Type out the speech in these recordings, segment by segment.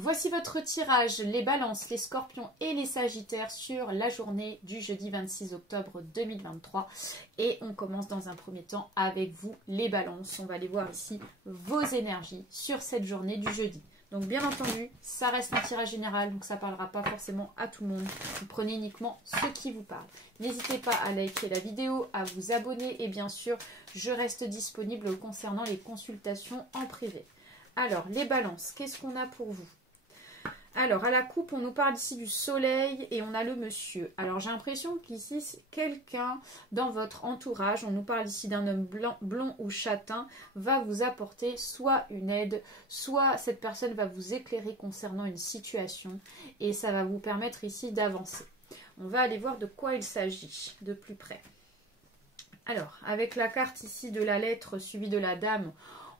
Voici votre tirage, les balances, les scorpions et les sagittaires sur la journée du jeudi 26 octobre 2023. Et on commence dans un premier temps avec vous, les balances. On va aller voir ici vos énergies sur cette journée du jeudi. Donc bien entendu, ça reste un tirage général, donc ça ne parlera pas forcément à tout le monde. Vous prenez uniquement ceux qui vous parlent. N'hésitez pas à liker la vidéo, à vous abonner et bien sûr, je reste disponible concernant les consultations en privé. Alors, les balances, qu'est-ce qu'on a pour vous? Alors, à la coupe, on nous parle ici du soleil et on a le monsieur. Alors, j'ai l'impression qu'ici, quelqu'un dans votre entourage, on nous parle ici d'un homme blond ou châtain, va vous apporter soit une aide, soit cette personne va vous éclairer concernant une situation et ça va vous permettre ici d'avancer. On va aller voir de quoi il s'agit de plus près. Alors, avec la carte ici de la lettre suivie de la dame,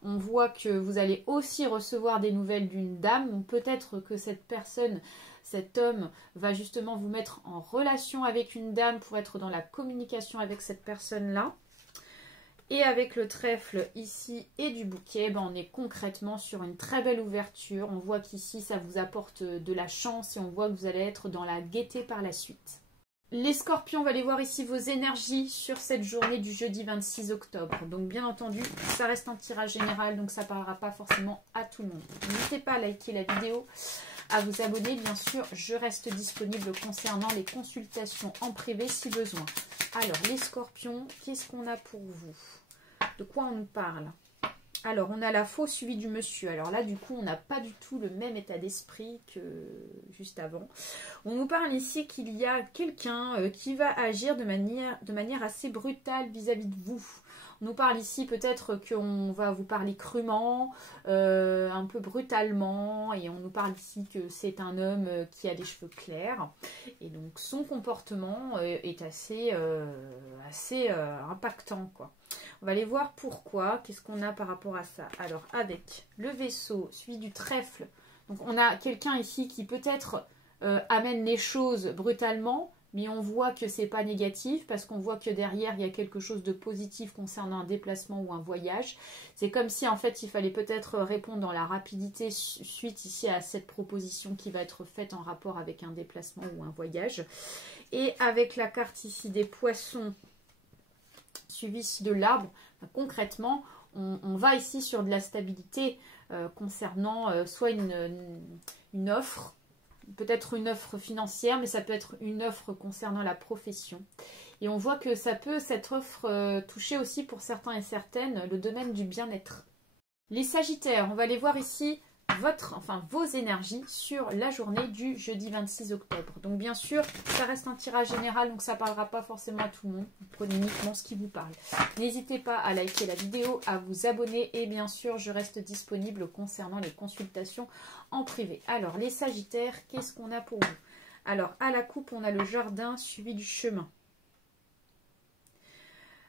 on voit que vous allez aussi recevoir des nouvelles d'une dame. Peut-être que cette personne, cet homme, va justement vous mettre en relation avec une dame pour être dans la communication avec cette personne-là. Et avec le trèfle ici et du bouquet, on est concrètement sur une très belle ouverture. On voit qu'ici, ça vous apporte de la chance et on voit que vous allez être dans la gaieté par la suite. Les scorpions, on va aller voir ici vos énergies sur cette journée du jeudi 26 octobre. Donc bien entendu, ça reste un tirage général, donc ça ne parlera pas forcément à tout le monde. N'hésitez pas à liker la vidéo, à vous abonner. Bien sûr, je reste disponible concernant les consultations en privé si besoin. Alors, les scorpions, qu'est-ce qu'on a pour vous? De quoi on nous parle? Alors, on a la faux suivi du monsieur. Alors là, du coup, on n'a pas du tout le même état d'esprit que juste avant. On nous parle ici qu'il y a quelqu'un qui va agir de manière assez brutale vis-à-vis de vous. On nous parle ici peut-être qu'on va vous parler crûment, un peu brutalement. Et on nous parle ici que c'est un homme qui a des cheveux clairs. Et donc, son comportement est assez impactant, quoi. On va aller voir pourquoi, qu'est-ce qu'on a par rapport à ça. Alors, avec le vaisseau, suivi du trèfle, donc on a quelqu'un ici qui peut-être amène les choses brutalement, mais on voit que c'est pas négatif, parce qu'on voit que derrière, il y a quelque chose de positif concernant un déplacement ou un voyage. C'est comme si, en fait, il fallait peut-être répondre dans la rapidité suite ici à cette proposition qui va être faite en rapport avec un déplacement ou un voyage. Et avec la carte ici des poissons, suivi ici de l'arbre, concrètement, on va ici sur de la stabilité concernant soit une offre, peut-être une offre financière, mais ça peut être une offre concernant la profession. Et on voit que ça peut, cette offre, toucher aussi pour certains et certaines le domaine du bien-être. Les sagittaires, on va aller voir ici vos énergies sur la journée du jeudi 26 octobre. Donc bien sûr, ça reste un tirage général, donc ça ne parlera pas forcément à tout le monde. Vous prenez uniquement ce qui vous parle. N'hésitez pas à liker la vidéo, à vous abonner et bien sûr, je reste disponible concernant les consultations en privé. Alors, les sagittaires, qu'est-ce qu'on a pour vous? Alors, à la coupe, on a le jardin suivi du chemin.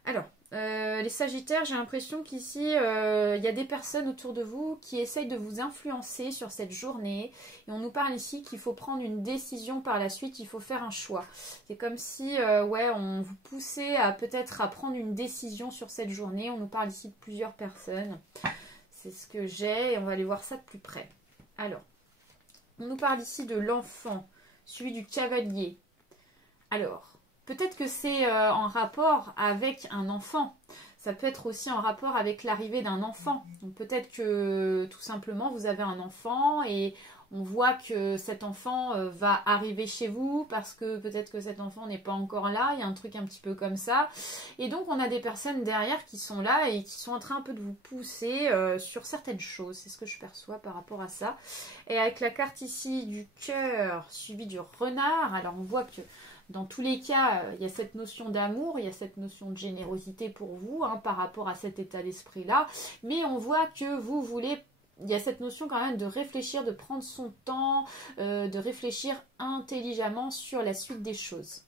Alors, les sagittaires, j'ai l'impression qu'ici, il y a des personnes autour de vous qui essayent de vous influencer sur cette journée. Et on nous parle ici qu'il faut prendre une décision par la suite, il faut faire un choix. C'est comme si, on vous poussait à peut-être à prendre une décision sur cette journée. On nous parle ici de plusieurs personnes. C'est ce que j'ai et on va aller voir ça de plus près. Alors, on nous parle ici de l'enfant, suivi du cavalier. Alors, peut-être que c'est en rapport avec un enfant. Ça peut être aussi en rapport avec l'arrivée d'un enfant. Donc peut-être que tout simplement vous avez un enfant et on voit que cet enfant va arriver chez vous parce que peut-être que cet enfant n'est pas encore là. Il y a un truc un petit peu comme ça. Et donc on a des personnes derrière qui sont là et qui sont en train un peu de vous pousser sur certaines choses. C'est ce que je perçois par rapport à ça. Et avec la carte ici du cœur suivi du renard, alors on voit que dans tous les cas, il y a cette notion d'amour, il y a cette notion de générosité pour vous par rapport à cet état d'esprit-là. Mais on voit que vous voulez, il y a cette notion quand même de réfléchir, de prendre son temps, de réfléchir intelligemment sur la suite des choses.